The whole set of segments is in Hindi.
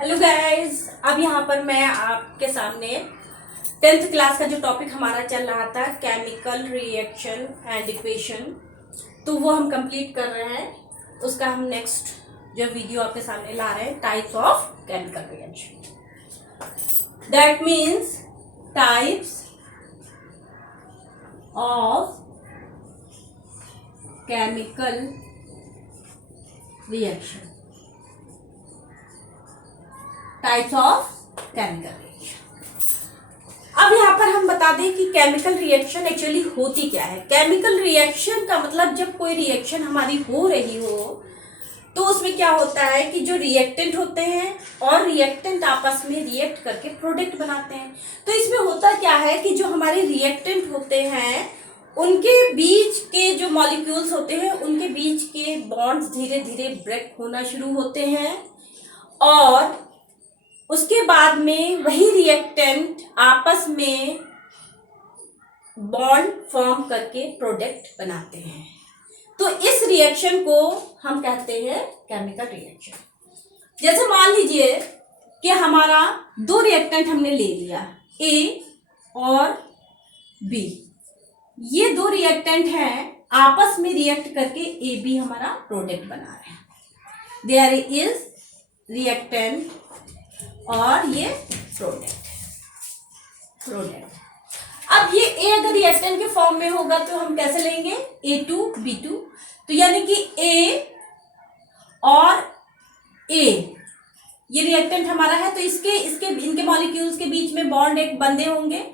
हेलो गाइस, अब यहाँ पर मैं आपके सामने 10th क्लास का जो टॉपिक हमारा चल रहा था केमिकल रिएक्शन एंड इक्वेशन, तो वो हम कंप्लीट कर रहे हैं। उसका हम नेक्स्ट जो वीडियो आपके सामने ला रहे हैं, types of chemical reaction. That means types of chemical reaction. Types of chemical reaction. अब यहाँ पर हम बता दें कि केमिकल रिएक्शन एक्चुअली होती क्या है। केमिकल रिएक्शन का मतलब जब कोई रिएक्शन हमारी हो रही हो तो उसमें क्या होता है कि जो रिएक्टेंट होते हैं और रिएक्टेंट आपस में रिएक्ट करके प्रोडक्ट बनाते हैं। तो इसमें होता क्या है कि जो हमारे रिएक्टेंट होते हैं उनके बीच के जो मॉलिक्यूल्स होते हैं उनके बीच के बॉन्ड्स धीरे धीरे ब्रेक होना शुरू होते हैं और उसके बाद में वही रिएक्टेंट आपस में बॉन्ड फॉर्म करके प्रोडक्ट बनाते हैं। तो इस रिएक्शन को हम कहते हैं केमिकल रिएक्शन। जैसे मान लीजिए कि हमारा दो रिएक्टेंट हमने ले लिया, ए और बी। ये दो रिएक्टेंट हैं, आपस में रिएक्ट करके ए बी हमारा प्रोडक्ट बना रहे हैं। देयर इज रिएक्टेंट और ये प्रोडक्ट। अब ये ए अगर रिएक्टेंट के फॉर्म में होगा तो हम कैसे लेंगे, A2B2। तो यानी कि ए और ए ये रिएक्टेंट हमारा है, तो इनके मॉलिक्यूल्स के बीच में बॉन्ड एक बंधे होंगे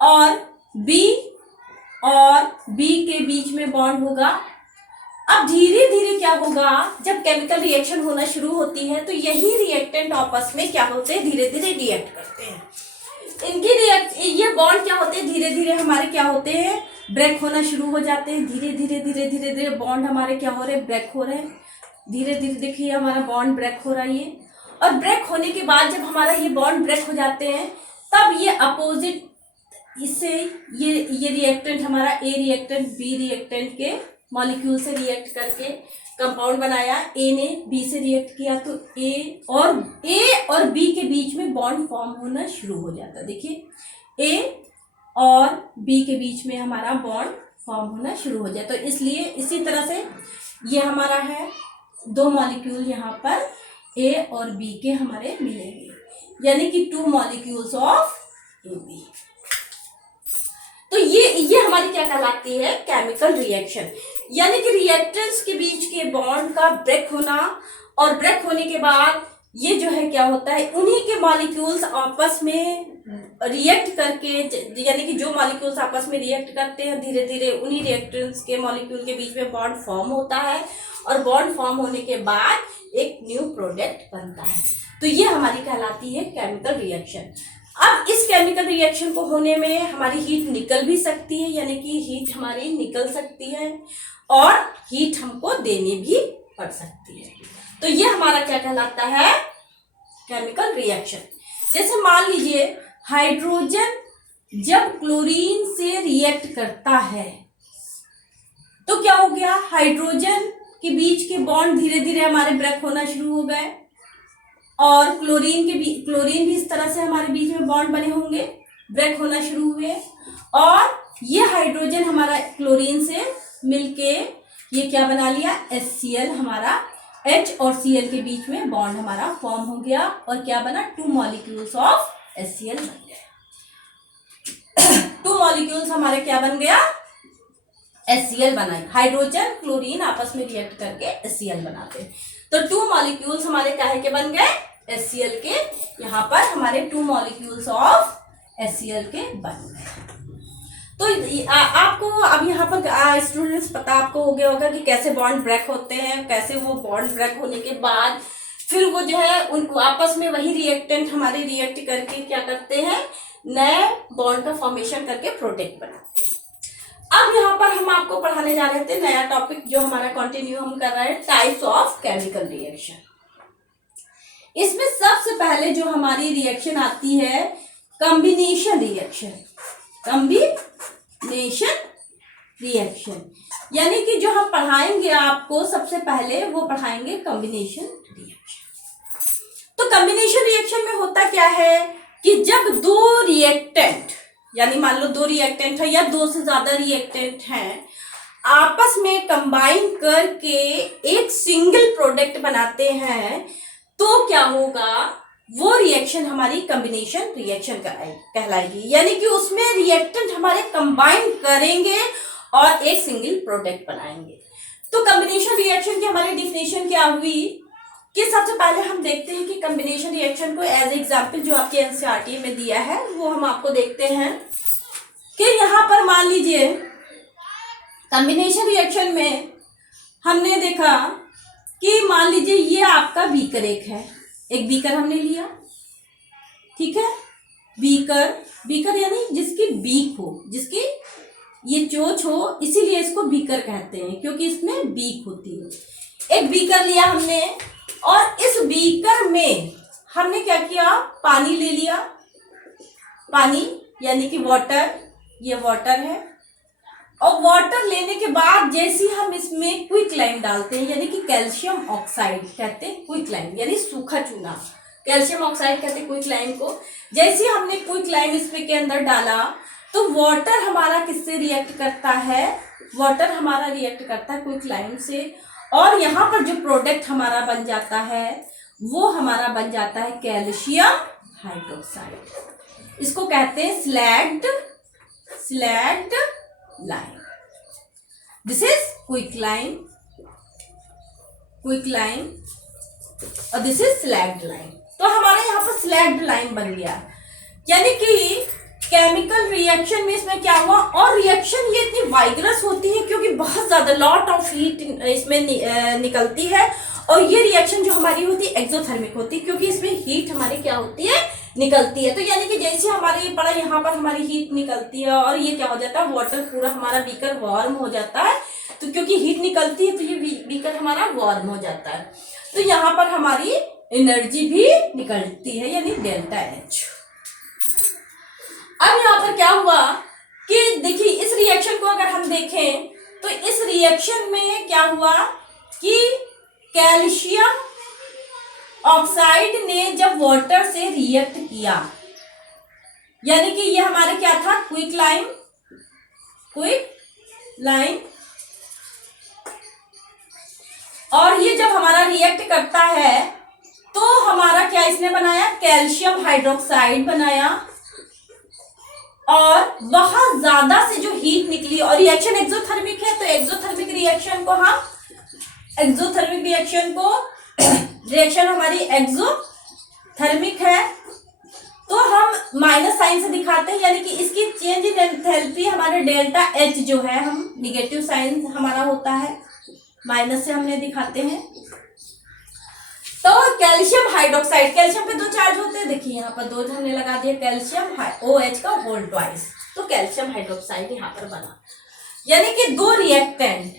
और बी और बी के बीच में बॉन्ड होगा। अब धीरे धीरे क्या होगा, जब केमिकल रिएक्शन होना शुरू होती है तो यही रिएक्टेंट आपस में क्या होते हैं, धीरे धीरे रिएक्ट करते हैं। ये बॉन्ड क्या होते हैं, धीरे धीरे हमारे क्या होते हैं, ब्रेक होना शुरू हो जाते हैं। धीरे धीरे बॉन्ड हमारे क्या हो रहे हैं, ब्रेक हो रहे हैं। धीरे धीरे देखिए हमारा बॉन्ड ब्रेक हो रहा है ये। और ब्रेक होने के बाद जब हमारा ये बॉन्ड ब्रेक हो जाते हैं तब ये अपोजिट इससे ये रिएक्टेंट हमारा ए रिएक्टेंट बी रिएक्टेंट के मॉलिक्यूल से रिएक्ट करके कंपाउंड बनाया। ए ने बी से रिएक्ट किया तो ए और बी के बीच में बॉन्ड फॉर्म होना शुरू हो जाता है। देखिए ए और बी के बीच में हमारा बॉन्ड फॉर्म होना शुरू हो जाता है। तो इसलिए इसी तरह से ये हमारा है, दो मॉलिक्यूल यहाँ पर ए और बी के हमारे मिलेंगे, यानी कि 2 मॉलिक्यूल्स ऑफ ए बी। तो ये हमारी क्या कहलाती है, केमिकल रिएक्शन। यानी कि रिएक्टेंट्स के बीच के बॉन्ड का ब्रेक होना और ब्रेक होने के बाद ये जो है क्या होता है, उन्हीं के मॉलिक्यूल्स आपस में रिएक्ट करके, यानी कि जो मॉलिक्यूल्स आपस में रिएक्ट करते हैं धीरे धीरे उन्हीं रिएक्टेंट्स के मॉलिक्यूल के बीच में बॉन्ड फॉर्म होता है और बॉन्ड फॉर्म होने के बाद एक न्यू प्रोडक्ट बनता है। तो ये हमारी कहलाती है केमिकल रिएक्शन। अब इस केमिकल रिएक्शन को होने में हमारी हीट निकल भी सकती है, यानी कि हीट हमारी निकल सकती है और हीट हमको देनी भी पड़ सकती है। तो ये हमारा क्या कहलाता है, केमिकल रिएक्शन। जैसे मान लीजिए हाइड्रोजन जब क्लोरीन से रिएक्ट करता है तो क्या हो गया, हाइड्रोजन के बीच के बॉन्ड धीरे धीरे हमारे ब्रेक होना शुरू हो गए और क्लोरीन भी इस तरह से हमारे बीच में बॉन्ड बने होंगे, ब्रेक होना शुरू हुए और ये हाइड्रोजन हमारा क्लोरीन से मिलके ये क्या बना लिया, HCl। हमारा H और Cl के बीच में बॉन्ड हमारा फॉर्म हो गया और क्या बना, 2 मॉलिक्यूल्स ऑफ HCl बन गया। 2 मॉलिक्यूल्स हमारे क्या बन गया, HCl बनाए। हाइड्रोजन क्लोरीन आपस में रिएक्ट करके HCl बनाते हैं। तो 2 मॉलिक्यूल्स हमारे काहे के बन गए, HCl के। यहाँ पर हमारे 2 मॉलिक्यूल्स ऑफ HCl के बन गए। तो आपको अब यहाँ पर स्टूडेंट्स पता आपको हो गया होगा कि कैसे बॉन्ड ब्रेक होते हैं, कैसे वो बॉन्ड ब्रेक होने के बाद फिर वो जो है उनको आपस में वही रिएक्टेंट हमारे रिएक्ट करके क्या करते हैं, नए बॉन्ड का फॉर्मेशन करके प्रोडक्ट बनाते हैं। अब यहाँ पर हम आपको पढ़ाने जा रहे थे नया टॉपिक जो हमारा कंटिन्यू हम कर रहे हैं, टाइप्स ऑफ केमिकल रिएक्शन। इसमें सबसे पहले जो हमारी रिएक्शन आती है कॉम्बिनेशन रिएक्शन। कॉम्बिनेशन रिएक्शन यानी कि जो हम पढ़ाएंगे आपको सबसे पहले वो पढ़ाएंगे कॉम्बिनेशन रिएक्शन। तो तो कॉम्बिनेशन रिएक्शन में होता क्या है कि जब दो रिएक्टेंट, यानी मान लो दो रिएक्टेंट है या दो से ज्यादा रिएक्टेंट हैं, आपस में कंबाइन करके एक सिंगल प्रोडक्ट बनाते हैं, तो क्या होगा, वो रिएक्शन हमारी कॉम्बिनेशन रिएक्शन कहलाएगी। यानी कि उसमें रिएक्टेंट हमारे कंबाइन करेंगे और एक सिंगल प्रोडक्ट बनाएंगे। तो कॉम्बिनेशन रिएक्शन की हमारी डिफिनेशन क्या हुई कि सबसे पहले हम देखते हैं कि कॉम्बिनेशन रिएक्शन को एज एग्जांपल जो आपके एनसीईआरटी में दिया है वो हम आपको देखते हैं कि यहाँ पर मान लीजिए कॉम्बिनेशन रिएक्शन में हमने देखा कि मान लीजिए ये आपका बीकर एक है, एक बीकर हमने लिया, ठीक है, बीकर यानी जिसकी बीक हो, जिसकी ये चोंच हो, इसीलिए इसको बीकर कहते हैं क्योंकि इसमें बीक होती है। एक बीकर लिया हमने और इस बीकर में हमने क्या किया, पानी ले लिया, पानी यानी कि वाटर, ये वाटर है, और वाटर लेने के बाद जैसे हम इसमें क्विकलाइम डालते हैं, यानी कि कैल्शियम ऑक्साइड कहते हैं क्विकलाइम, यानी सूखा चूना, कैल्शियम ऑक्साइड कहते हैं क्विकलाइम को। जैसे हमने क्विकलाइम इसमें के अंदर डाला तो वाटर हमारा किससे रिएक्ट करता है, वाटर हमारा रिएक्ट करता है क्विकलाइम से, और यहाँ पर जो प्रोडक्ट हमारा बन जाता है वो हमारा बन जाता है कैल्शियम हाइड्रोक्साइड। इसको कहते हैं slagged lime. This is quicklime और दिस इज स्लैग्ड लाइम। तो हमारे यहाँ पर स्लैग्ड लाइम बन गया, यानी कि केमिकल रिएक्शन में इसमें क्या हुआ, और रिएक्शन ये इतनी वाइगरस होती है क्योंकि बहुत ज्यादा लॉट ऑफ हीट इसमें निकलती है, और ये रिएक्शन जो हमारी होती है एक्सोथर्मिक होती है क्योंकि इसमें हीट हमारी क्या होती है, निकलती है। तो यानी कि जैसे हमारे पड़ा यहाँ पर हमारी हीट निकलती है और ये क्या हो जाता है, वाटर पूरा हमारा बीकर वार्म हो जाता है, तो क्योंकि हीट निकलती है तो ये बीकर हमारा वार्म हो जाता है, तो यहाँ पर हमारी एनर्जी भी निकलती है, यानी डेल्टा एच। अब यहाँ पर क्या हुआ कि देखिए इस रिएक्शन को अगर हम देखें तो इस रिएक्शन में क्या हुआ कि कैल्शियम ऑक्साइड ने जब वाटर से रिएक्ट किया, यानी कि ये हमारे क्या था, क्विकलाइम, और ये जब हमारा रिएक्ट करता है तो हमारा क्या इसने बनाया, कैल्शियम हाइड्रोक्साइड बनाया, और बहुत ज्यादा से जो हीट निकली, और रिएक्शन एक्सोथर्मिक है तो एक्सोथर्मिक रिएक्शन हमारी एक्सोथर्मिक है, तो हम माइनस साइन से दिखाते हैं, यानी कि इसकी चेंज इन एंथैल्पी हमारे डेल्टा एच जो है, हम निगेटिव साइन हमारा होता है, माइनस से हमने दिखाते हैं। तो कैल्शियम हाइड्रोक्साइड, कैल्शियम पे दो चार्ज होते हैं, देखिए यहाँ पर दो हमने लगा दिया, कैल्शियम OH का होल ट्वाइस, तो कैल्शियम हाइड्रोक्साइड यहाँ पर बना। यानी कि दो रिएक्टेंट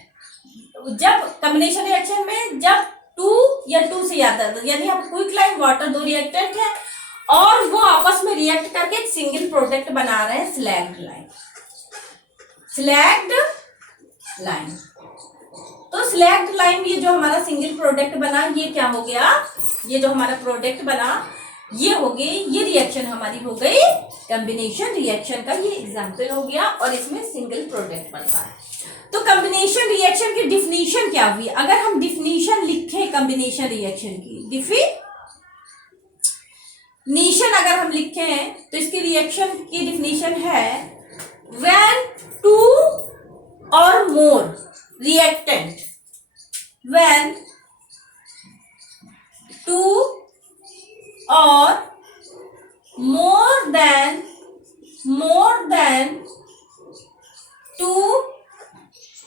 जब कॉम्बिनेशन रिएक्शन में जब 2 या 2 से ज्यादा, यानी हम क्विकलाइम वाटर दो रिएक्टेंट है और वो आपस में रिएक्ट करके एक सिंगल प्रोडक्ट बना रहे हैं, स्लैग्ड लाइम। तो स्लैग्ड लाइम, ये जो हमारा सिंगल प्रोडक्ट बना, ये क्या हो गया, ये जो हमारा प्रोडक्ट बना ये हो गई, ये रिएक्शन हमारी हो गई कॉम्बिनेशन रिएक्शन का ये एग्जांपल हो गया, और इसमें सिंगल प्रोडक्ट बन रहा है। तो कॉम्बिनेशन रिएक्शन की डिफिनीशन क्या हुई, अगर हम डिफिनीशन लिखें कॉम्बिनेशन रिएक्शन की डिफिनीशन अगर हम लिखें तो इसकी रिएक्शन की डिफिनीशन है, व्हेन 2 और मोर reactant, when 2 or more than 2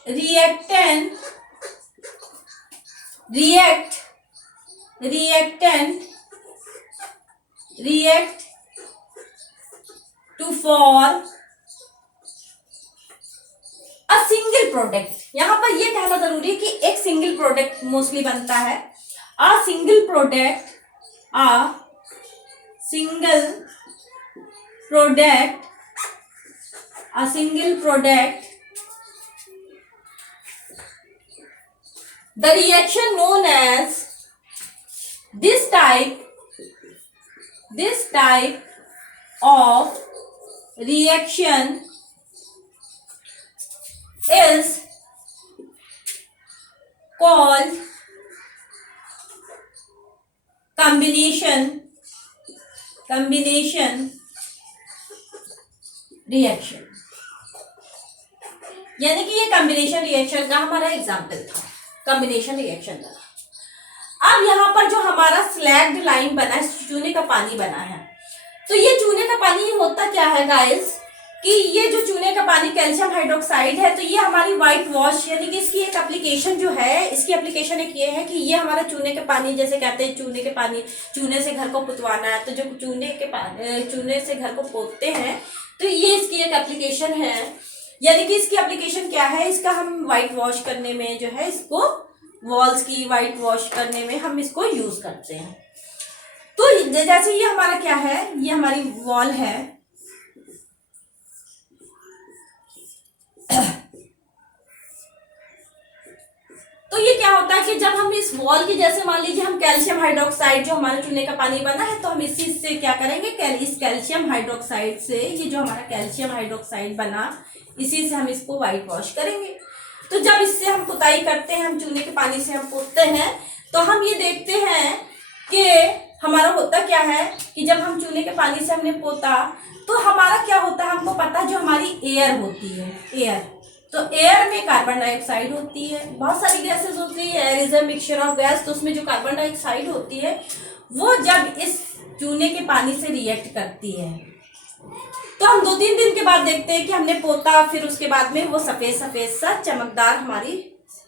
react to form a single product. यहां पर यह कहना जरूरी है कि एक सिंगल प्रोडक्ट मोस्टली बनता है, a single product the reaction known as this type this type of reaction is called combination reaction. यानी कि ये कॉम्बिनेशन रिएक्शन का हमारा एग्जाम्पल था, कॉम्बिनेशन रिएक्शन का। अब यहाँ पर जो हमारा स्लैग्ड लाइन बना है, चूने का पानी बना है, तो ये चूने का पानी होता क्या है गाइस कि ये जो चूने का पानी कैल्शियम हाइड्रोक्साइड है, तो ये हमारी व्हाइट वॉश यानी कि इसकी एक एप्लीकेशन जो है, इसकी एप्लीकेशन एक ये है कि ये हमारा चूने के पानी, जैसे कहते हैं चूने के पानी, चूने से घर को पुतवाना है, तो जो चूने से घर को पोतते हैं, तो ये इसकी एक एप्लीकेशन है। यानी कि इसकी एप्लीकेशन क्या है, इसका हम व्हाइट वॉश करने में जो है, इसको वॉल्स की व्हाइट वॉश करने में हम इसको यूज करते हैं। तो जैसे ये हमारा क्या है, ये हमारी वॉल है, तो ये क्या होता है कि जब हम इस वॉल की, जैसे मान लीजिए हम कैल्शियम हाइड्रोक्साइड जो हमारे चूने का पानी बना है, तो हम इसी से क्या करेंगे, इस कैल्शियम हाइड्रोक्साइड से, ये जो हमारा कैल्शियम हाइड्रोक्साइड बना, इसी से हम इसको व्हाइट वॉश करेंगे। तो जब इससे हम पुताई करते हैं, हम चूने के पानी से हम पोतते हैं, तो हम ये देखते हैं कि हमारा होता क्या है कि जब हम चूने के पानी से हमने पोता, तो हमारा क्या होता है, हमको पता है जो हमारी एयर होती है, एयर, तो एयर में कार्बन डाइऑक्साइड होती है, बहुत सारी गैसेस होती है, air is a mixture of gas, तो उसमें जो कार्बन डाइऑक्साइड होती है, वो जब इस चूने के पानी से रिएक्ट करती है, तो हम 2-3 दिन के बाद देखते हैं कि हमने पोता, फिर उसके बाद में वो सफेद सफेद सा चमकदार हमारी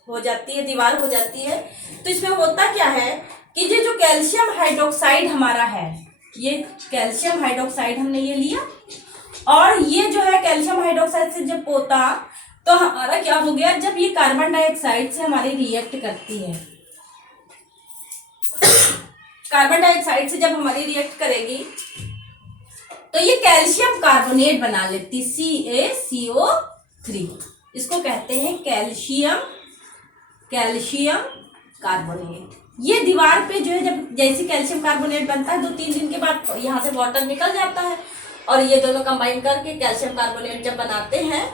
हो जाती है, दीवार हो जाती है। तो इसमें होता क्या है कि ये जो कैल्शियम हाइड्रोक्साइड हमारा है, ये कैल्शियम हाइड्रोक्साइड हमने ये लिया, और ये जो है कैल्शियम हाइड्रोक्साइड से जब पोता, तो हमारा क्या हो गया, जब ये कार्बन डाइऑक्साइड से हमारी रिएक्ट करती है, कार्बन डाइऑक्साइड से जब हमारी रिएक्ट करेगी, तो ये कैल्शियम कार्बोनेट बना लेती, CaCO3, इसको कहते हैं कैल्शियम कार्बोनेट। ये दीवार पे जो है, जब जैसे कैल्शियम कार्बोनेट बनता है, 2-3 दिन के बाद यहाँ से वाटर निकल जाता है, और ये दोनों कंबाइन करके कैल्शियम कार्बोनेट जब बनाते हैं,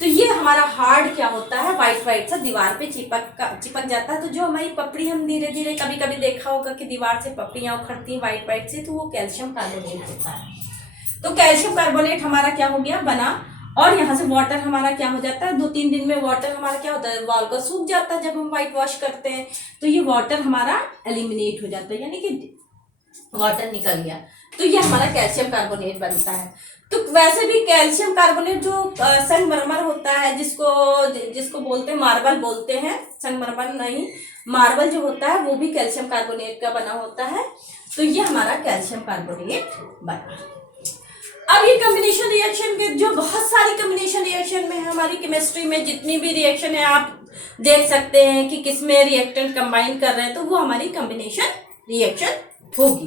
तो ये हमारा हार्ड क्या होता है, व्हाइट सा दीवार पे चिपक जाता है। तो जो हमारी पपड़ी, हम धीरे धीरे कभी कभी देखा होगा कि दीवार से पपड़ियाँ उखड़ती हैं व्हाइट से, तो वो कैल्शियम कार्बोनेट होता है। तो कैल्शियम कार्बोनेट हमारा क्या हो गया, बना, और यहाँ से वाटर हमारा क्या हो जाता है, 2-3 दिन में वाटर हमारा क्या होता है, वॉल का सूख जाता है जब हम व्हाइट वॉश करते हैं, तो ये वाटर हमारा एलिमिनेट हो जाता है, यानी कि वाटर निकल गया, तो ये हमारा कैल्शियम कार्बोनेट बनता है। तो वैसे भी कैल्शियम कार्बोनेट जो संगमरमर होता है, जिसको बोलते हैं मार्बल बोलते हैं, संगमरमर नहीं, मार्बल जो होता है वो भी कैल्शियम कार्बोनेट का बना होता है। तो ये हमारा कैल्शियम कार्बोनेट बना। अब ये कॉम्बिनेशन रिएक्शन के जो बहुत सारी कॉम्बिनेशन रिएक्शन में है, हमारी केमिस्ट्री में जितनी भी रिएक्शन है, आप देख सकते हैं कि किसमें रिएक्टेंट कंबाइन कर रहे हैं, तो वो हमारी कॉम्बिनेशन रिएक्शन होगी।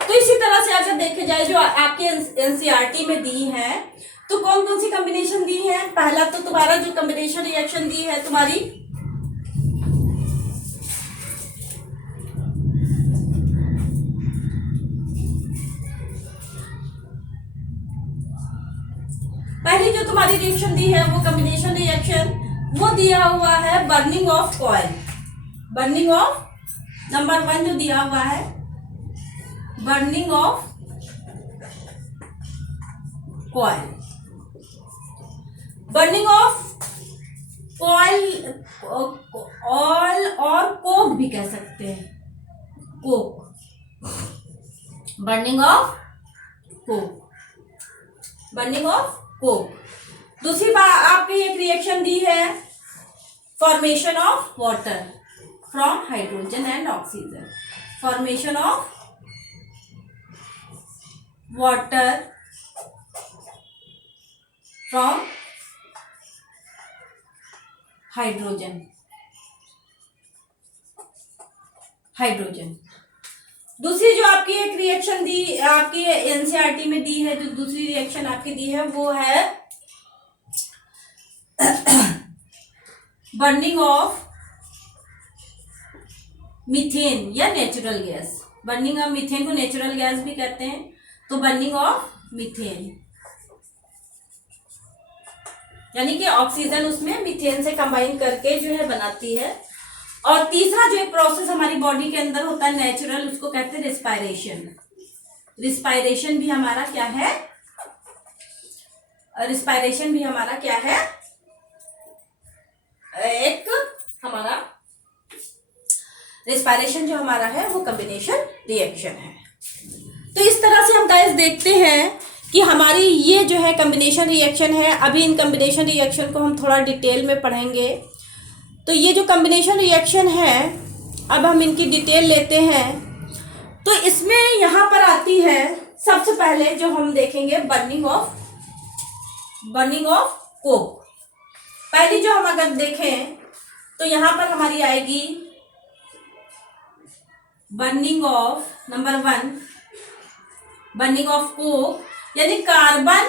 तो इसी तरह से अगर देखे जाए, जो आपके एनसीईआरटी में दी है, तो कौन कौन सी कॉम्बिनेशन दी है, पहला तो तुम्हारा जो कॉम्बिनेशन रिएक्शन दी है तुम्हारी, पहली जो तुम्हारी रिएक्शन दी है वो कॉम्बिनेशन रिएक्शन, वो दिया हुआ है burning of coil, burning of, number 1 जो दिया हुआ है burning of coil, burning of coil, oil और कोक भी कह सकते हैं, Coke, burning of Coke, burning of Coke. दूसरी बात आपकी एक रिएक्शन दी है formation of water from hydrogen and oxygen, formation of water from hydrogen, दूसरी जो आपकी एक रिएक्शन दी, आपकी एनसीईआरटी में दी है, जो दूसरी रिएक्शन आपकी दी है वो है बर्निंग ऑफ मीथेन या natural gas, burning of methane को नेचुरल गैस भी कहते हैं, तो बर्निंग ऑफ मीथेन यानी कि ऑक्सीजन उसमें मीथेन से कंबाइन करके जो है बनाती है। और तीसरा जो एक प्रोसेस हमारी बॉडी के अंदर होता है नेचुरल, उसको कहते हैं रिस्पायरेशन। रिस्पायरेशन भी हमारा क्या है, रिस्पायरेशन भी हमारा क्या है, एक हमारा रिस्पायरेशन जो हमारा है वो कॉम्बिनेशन रिएक्शन है। तो इस तरह से हम गाइस देखते हैं कि हमारी ये जो है कॉम्बिनेशन रिएक्शन है। अभी इन कॉम्बिनेशन रिएक्शन को हम थोड़ा डिटेल में पढ़ेंगे। तो ये जो कॉम्बिनेशन रिएक्शन है, अब हम इनकी डिटेल लेते हैं। तो इसमें यहाँ पर आती है सबसे पहले जो हम देखेंगे बर्निंग ऑफ कोक। पहली जो हम अगर देखें तो यहाँ पर हमारी आएगी burning of number 1, burning of Coke, यानी कार्बन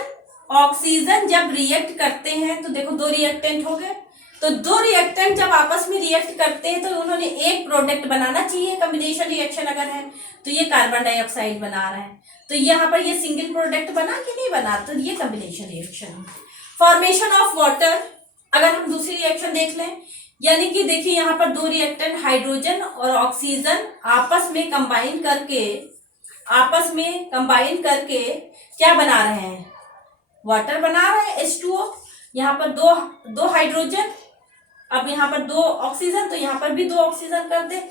ऑक्सीजन जब रिएक्ट करते हैं तो देखो दो रिएक्टेंट हो गए। तो दो रिएक्टेंट जब आपस में रिएक्ट करते हैं तो उन्होंने एक प्रोडक्ट बनाना चाहिए। कॉम्बिनेशन रिएक्शन अगर है तो ये कार्बन डाइऑक्साइड बना रहा है, तो यहाँ पर ये सिंगल प्रोडक्ट बना कि नहीं बना, तो ये कॉम्बिनेशन रिएक्शन है। फॉर्मेशन ऑफ वाटर, अगर हम दूसरी रिएक्शन देख लें, यानी कि देखिए यहाँ पर दो रिएक्टेंट हाइड्रोजन और ऑक्सीजन आपस में कंबाइन करके क्या बना रहे हैं, वाटर बना रहे हैं H2O। यहाँ पर दो हाइड्रोजन, अब यहाँ पर दो ऑक्सीजन, तो यहाँ पर भी दो ऑक्सीजन कर दे,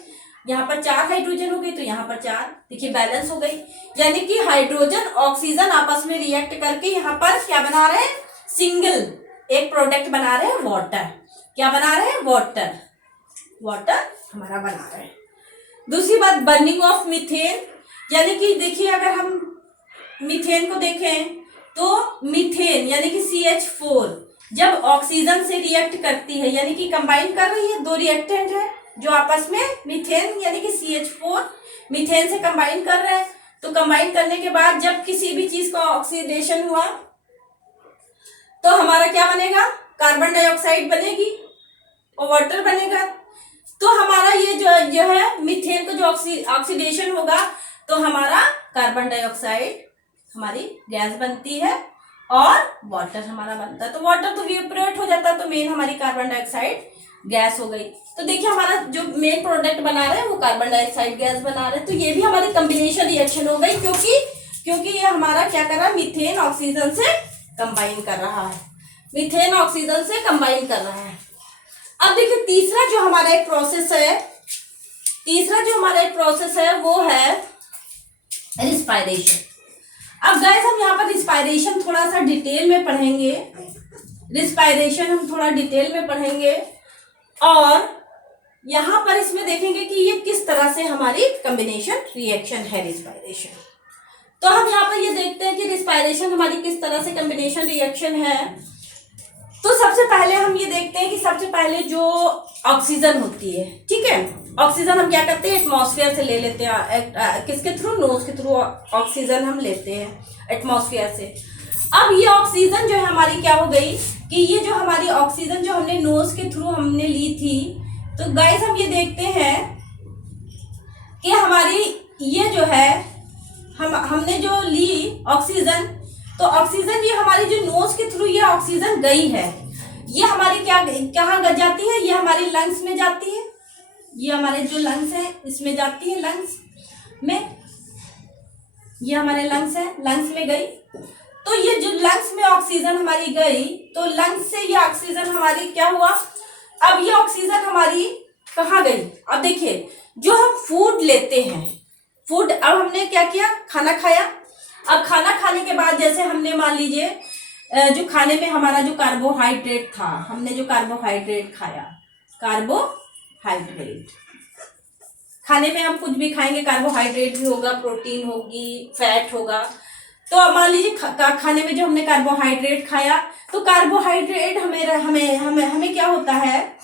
यहाँ पर 4 हाइड्रोजन हो गई तो यहाँ पर 4, देखिए बैलेंस हो गई। यानी कि हाइड्रोजन ऑक्सीजन आपस में रिएक्ट करके यहाँ पर क्या बना रहे हैं, सिंगल एक प्रोडक्ट बना रहे हैं, वाटर। क्या बना रहे हैं, वाटर हमारा बना रहे हैं। दूसरी बात बर्निंग ऑफ मीथेन, यानी कि देखिए अगर हम मीथेन को देखें तो मीथेन यानी कि CH4 जब ऑक्सीजन से रिएक्ट करती है, यानी कि कंबाइन कर रही है, दो रिएक्टेंट है जो आपस में मीथेन यानी कि CH4 मीथेन से कंबाइन कर रहे हैं। तो कंबाइन करने के बाद जब किसी भी चीज का ऑक्सीडेशन हुआ तो हमारा क्या बनेगा, कार्बन डाइऑक्साइड बनेगी और वाटर बनेगा। तो हमारा ये जो है मीथेन को जो ऑक्सीडेशन होगा तो हमारा कार्बन डाइऑक्साइड हमारी गैस बनती है और वाटर हमारा बनता है। तो वाटर तो इवेपोरेट हो जाता है, तो मेन हमारी कार्बन डाइऑक्साइड गैस हो गई। तो देखिए हमारा जो मेन प्रोडक्ट बना रहे हैं वो कार्बन डाइऑक्साइड गैस बना रहे हैं। तो ये भी हमारी कॉम्बिनेशन रिएक्शन हो गई, क्योंकि ये हमारा क्या कर रहा है, मीथेन ऑक्सीजन से कंबाइन कर रहा है, मीथेन ऑक्सीजन से कंबाइन कर रहा है। अब देखिए तीसरा जो हमारा एक प्रोसेस है वो है रिस्पायरेशन। अब गाइस हम यहाँ पर रिस्पायरेशन थोड़ा सा डिटेल में पढ़ेंगे, और यहाँ पर इसमें देखेंगे कि ये किस तरह से हमारी कॉम्बिनेशन रिएक्शन है रिस्पायरेशन। तो हम यहाँ पर ये देखते हैं कि रिस्पायरेशन हमारी किस तरह से कॉम्बिनेशन रिएक्शन है। तो सबसे पहले हम ये देखते हैं कि सबसे पहले जो ऑक्सीजन होती है, ठीक है, ऑक्सीजन हम क्या करते हैं, एटमॉस्फेयर से ले लेते हैं, किसके थ्रू, नोज के थ्रू ऑक्सीजन हम लेते हैं एटमॉस्फेयर से। अब ये ऑक्सीजन जो है हमारी क्या हो गई कि ये जो हमारी ऑक्सीजन जो हमने नोज के थ्रू हमने ली थी, तो गाइस हम ये देखते हैं कि हमारी ये जो है हमने जो ली ऑक्सीजन, तो ऑक्सीजन ये हमारी जो नोज के थ्रू ये ऑक्सीजन गई है, ये हमारी कहाँ जाती है, ये हमारी लंग्स में जाती है, ये हमारे जो लंग्स है इसमें जाती है, लंग्स में, ये हमारे लंग्स है, लंग्स में गई। तो ये जो लंग्स में ऑक्सीजन हमारी गई, तो लंग्स से ये ऑक्सीजन हमारी क्या हुआ, अब ये ऑक्सीजन हमारी कहाँ गई। अब देखिए जो हम फूड लेते हैं, फूड, अब हमने क्या किया, खाना खाया। अब खाना खाने के बाद जैसे हमने मान लीजिए जो खाने में हमारा जो कार्बोहाइड्रेट था, हमने जो कार्बोहाइड्रेट खाया, कार्बोहाइड्रेट खाने में हम कुछ भी खाएंगे, कार्बोहाइड्रेट भी होगा, प्रोटीन होगी, फैट होगा। तो अब मान लीजिए खाने में जो हमने कार्बोहाइड्रेट खाया, तो कार्बोहाइड्रेट हमें क्या होता है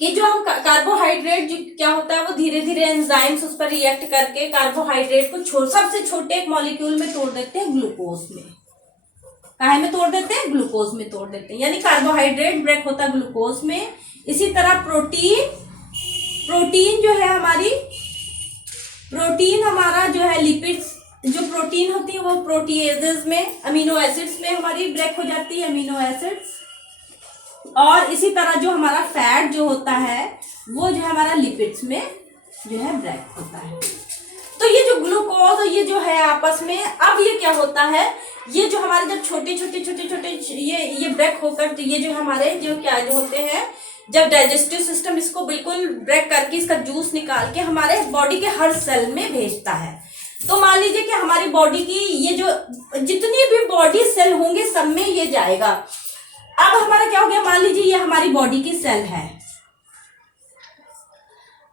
कि जो हम कार्बोहाइड्रेट जो क्या होता है वो धीरे धीरे एंजाइम्स उस पर रिएक्ट करके कार्बोहाइड्रेट को सबसे छोटे एक मॉलिक्यूल में तोड़ देते हैं, ग्लूकोज में। काहे में तोड़ देते हैं, ग्लूकोज में तोड़ देते हैं, यानी कार्बोहाइड्रेट ब्रेक होता है ग्लूकोज में। इसी तरह प्रोटीन जो है हमारी, प्रोटीन हमारा जो है लिपिड्स, जो प्रोटीन होती है वो प्रोटीएजेस में, अमीनो एसिड्स में हमारी ब्रेक हो जाती है, अमीनो एसिड्स। और इसी तरह जो हमारा फैट जो होता है वो जो है हमारा लिपिड्स में जो है ब्रेक होता है। तो ये जो ग्लूकोज और ये जो है आपस में, अब ये क्या होता है, ये जो हमारे जब छोटे छोटे ये ब्रेक होकर, तो ये जो हमारे जो क्या जो होते हैं, जब डाइजेस्टिव सिस्टम इसको बिल्कुल ब्रेक करके इसका जूस निकाल के हमारे बॉडी के हर सेल में भेजता है। तो मान लीजिए कि हमारी बॉडी की ये जो जितनी भी बॉडी सेल होंगे सब में ये जाएगा। अब हमारा क्या हो गया, मान लीजिए ये हमारी बॉडी की सेल है।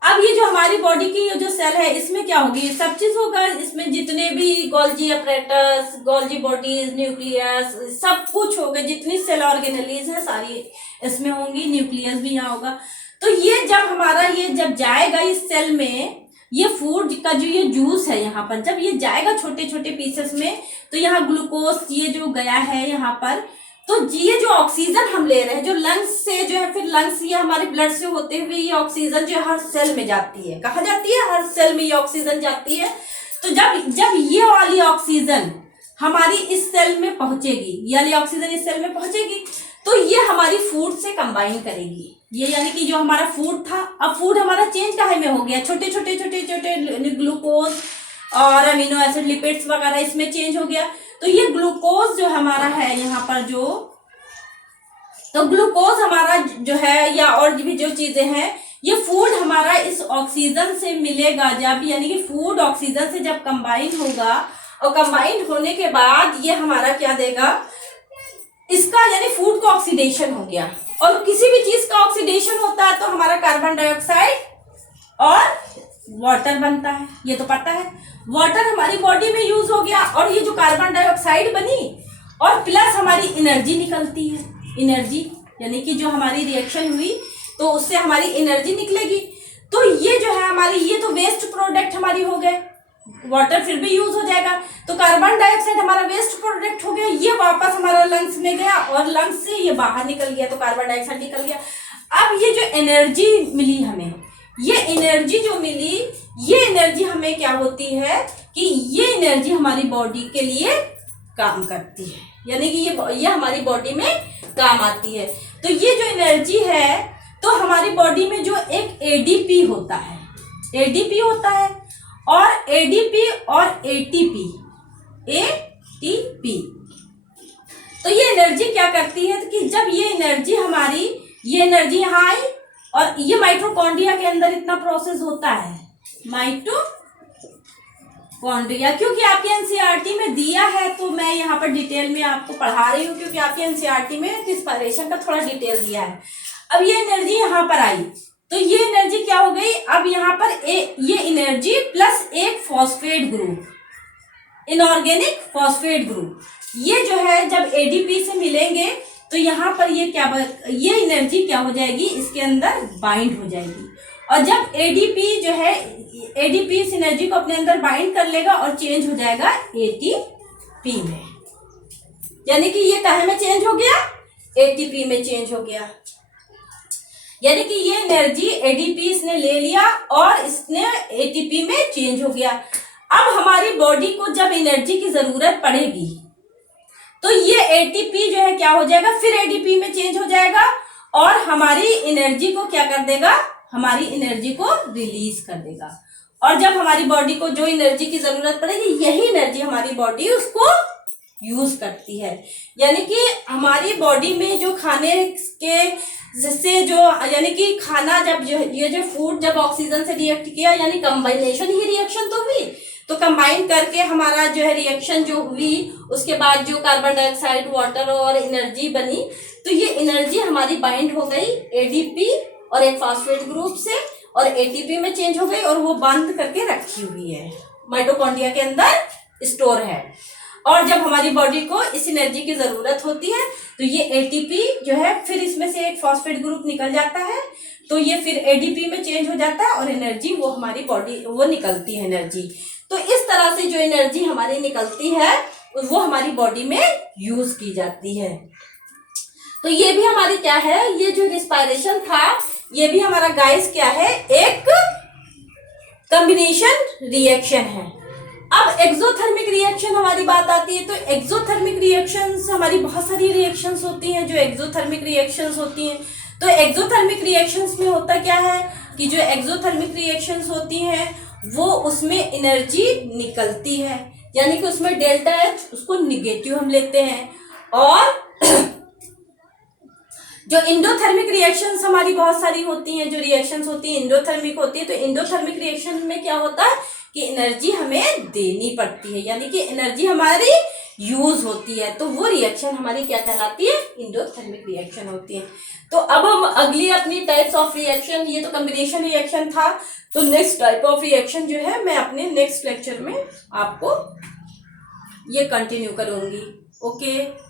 अब ये जो हमारी बॉडी की ये जो सेल है इसमें क्या होगी, सब चीज होगा, इसमें जितने भी Golgi apparatus, Golgi bodies, nucleus, सब कुछ होगा, जितनी सेल ऑर्गेनेलीज है सारी इसमें होंगी, न्यूक्लियस भी यहाँ होगा। तो ये जब हमारा ये जब जाएगा इस सेल में, ये फूड का जो ये जूस है यहाँ पर जब ये जाएगा छोटे छोटे पीसेस में, तो यहाँ ग्लूकोज ये जो गया है यहाँ पर, तो ये जो ऑक्सीजन हम ले रहे हैं जो लंग्स से जो है, फिर लंग्स ये हमारे ब्लड से होते हुए ये ऑक्सीजन जो हर सेल में जाती है, कहाँ जाती है, हर सेल में ये ऑक्सीजन जाती है। तो जब ये वाली ऑक्सीजन हमारी इस सेल में पहुंचेगी, ये वाली ऑक्सीजन इस सेल में पहुंचेगी, तो ये हमारी फूड से कंबाइन करेगी। ये यानी कि जो हमारा फूड था, अब फूड हमारा चेंज काहे में हो गया, छोटे छोटे ग्लूकोज और अमीनो एसिड, लिपिड्स वगैरह इसमें चेंज हो गया। तो ये ग्लूकोज जो हमारा है यहाँ पर जो, तो ग्लूकोज हमारा जो है या और भी जो चीजें हैं, ये फूड हमारा इस ऑक्सीजन से मिलेगा जब, यानी कि फूड ऑक्सीजन से जब कंबाइन होगा, और कंबाइन होने के बाद ये हमारा क्या देगा, इसका यानी फूड का ऑक्सीडेशन हो गया। और किसी भी चीज का ऑक्सीडेशन होता है तो हमारा कार्बन डाइऑक्साइड और वाटर बनता है, ये तो पता है। वाटर हमारी बॉडी में यूज हो गया, और ये जो कार्बन डाइऑक्साइड बनी और प्लस हमारी एनर्जी निकलती है, एनर्जी यानी कि जो हमारी रिएक्शन हुई तो उससे हमारी एनर्जी निकलेगी। तो ये जो है हमारी, ये तो वेस्ट प्रोडक्ट हमारी हो गए, वाटर फिर भी यूज हो जाएगा, तो कार्बन डाइऑक्साइड हमारा वेस्ट प्रोडक्ट हो गया, ये वापस हमारा लंग्स में गया और लंग्स से ये बाहर निकल गया, तो कार्बन डाइऑक्साइड निकल गया। अब ये जो एनर्जी मिली हमें, ये एनर्जी जो मिली, ये एनर्जी हमें क्या होती है कि ये एनर्जी हमारी बॉडी के लिए काम करती है, यानी कि ये हमारी बॉडी में काम आती है। तो ये जो एनर्जी है, तो हमारी बॉडी में जो एक एडीपी होता है, एडीपी होता है, और एडीपी और एटीपी, एटीपी, तो ये एनर्जी क्या करती है कि जब ये एनर्जी हमारी, ये एनर्जी यहाँ आई, और ये माइटोकॉन्ड्रिया के अंदर इतना प्रोसेस होता है, माइटोकॉन्ड्रिया, क्योंकि आपके एनसीईआरटी में दिया है तो मैं यहाँ पर डिटेल में आपको पढ़ा रही हूँ, क्योंकि आपके एनसीईआरटी में रिस्पायरेशन का थोड़ा डिटेल दिया है। अब ये एनर्जी यहाँ पर आई, तो ये एनर्जी क्या हो गई, अब यहाँ पर ये एनर्जी प्लस एक phosphate group, inorganic phosphate group, ये जो है जब एडीपी से मिलेंगे तो यहाँ पर ये क्या, ये एनर्जी क्या हो जाएगी, इसके अंदर बाइंड हो जाएगी। और जब एडीपी जो है, एडीपी इस एनर्जी को अपने अंदर बाइंड कर लेगा और चेंज हो जाएगा एटीपी में, यानी कि ये काहे में चेंज हो गया, एटीपी में चेंज हो गया। यानी कि ये एनर्जी एडीपी इसने ले लिया और इसने एटीपी में चेंज हो गया। अब हमारी बॉडी को जब एनर्जी की जरूरत पड़ेगी तो ये एटीपी जो है क्या हो जाएगा, फिर एडीपी में चेंज हो जाएगा, और हमारी एनर्जी को क्या कर देगा, हमारी एनर्जी को रिलीज कर देगा। और जब हमारी बॉडी को जो एनर्जी की जरूरत पड़ेगी, यही एनर्जी हमारी बॉडी उसको यूज करती है। यानी कि हमारी बॉडी में जो खाने के जिससे जो, यानी कि खाना जब ये जो फूड जब ऑक्सीजन से रिएक्ट किया, यानी कंबाइनेशन ही रिएक्शन तो हुई, तो कंबाइन करके हमारा जो है रिएक्शन जो हुई, उसके बाद जो कार्बन डाइऑक्साइड, वाटर और एनर्जी बनी, तो ये एनर्जी हमारी बाइंड हो गई एडीपी और एक फॉस्फेट ग्रुप से, और एटीपी में चेंज हो गई, और वो बंद करके रखी हुई है, माइटोकॉन्ड्रिया के अंदर स्टोर है। और जब हमारी बॉडी को इस एनर्जी की जरूरत होती है तो ये एटीपी जो है फिर इसमें से एक फॉस्फेट ग्रुप निकल जाता है, तो ये फिर एडीपी में चेंज हो जाता है, और एनर्जी वो हमारी बॉडी वो निकलती है एनर्जी। तो इस तरह से जो एनर्जी हमारी निकलती है वो हमारी बॉडी में यूज की जाती है। तो ये भी हमारी क्या है, ये जो रिस्पायरेशन था, ये भी हमारा गाइस क्या है, एक कॉम्बिनेशन रिएक्शन है। अब एक्सोथर्मिक रिएक्शन हमारी बात आती है, तो एक्सोथर्मिक रिएक्शंस हमारी बहुत सारी रिएक्शंस होती हैं जो एक्सोथर्मिक रिएक्शंस होती हैं। तो एक्सोथर्मिक रिएक्शंस में होता क्या है कि जो एक्सोथर्मिक रिएक्शंस होती हैं वो उसमें एनर्जी निकलती है, यानी कि उसमें डेल्टा एच उसको निगेटिव हम लेते हैं। और जो इंडोथर्मिक रिएक्शंस हमारी बहुत सारी होती हैं, जो रिएक्शंस होती हैं इंडोथर्मिक होती है, तो इंडोथर्मिक रिएक्शन में क्या होता है कि एनर्जी हमें देनी पड़ती है, यानी कि एनर्जी हमारी यूज होती है, तो वो रिएक्शन हमारी क्या कहलाती है, इंडोथर्मिक रिएक्शन होती है। तो अब हम अगली अपनी टाइप्स ऑफ रिएक्शन, ये तो कॉम्बिनेशन रिएक्शन था, तो नेक्स्ट टाइप ऑफ रिएक्शन जो है मैं अपने नेक्स्ट लेक्चर में आपको ये कंटिन्यू करूंगी। ओके।